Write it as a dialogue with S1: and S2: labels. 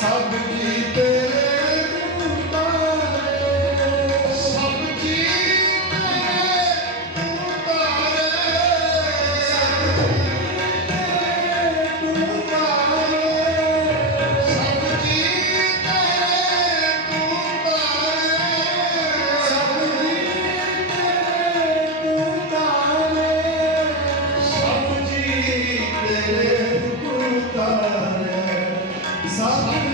S1: ਸਭ ਦੀ ਸਭ ਜੀ ਤੇਰੇ ਪੁਕਾਰੇ ਸਭ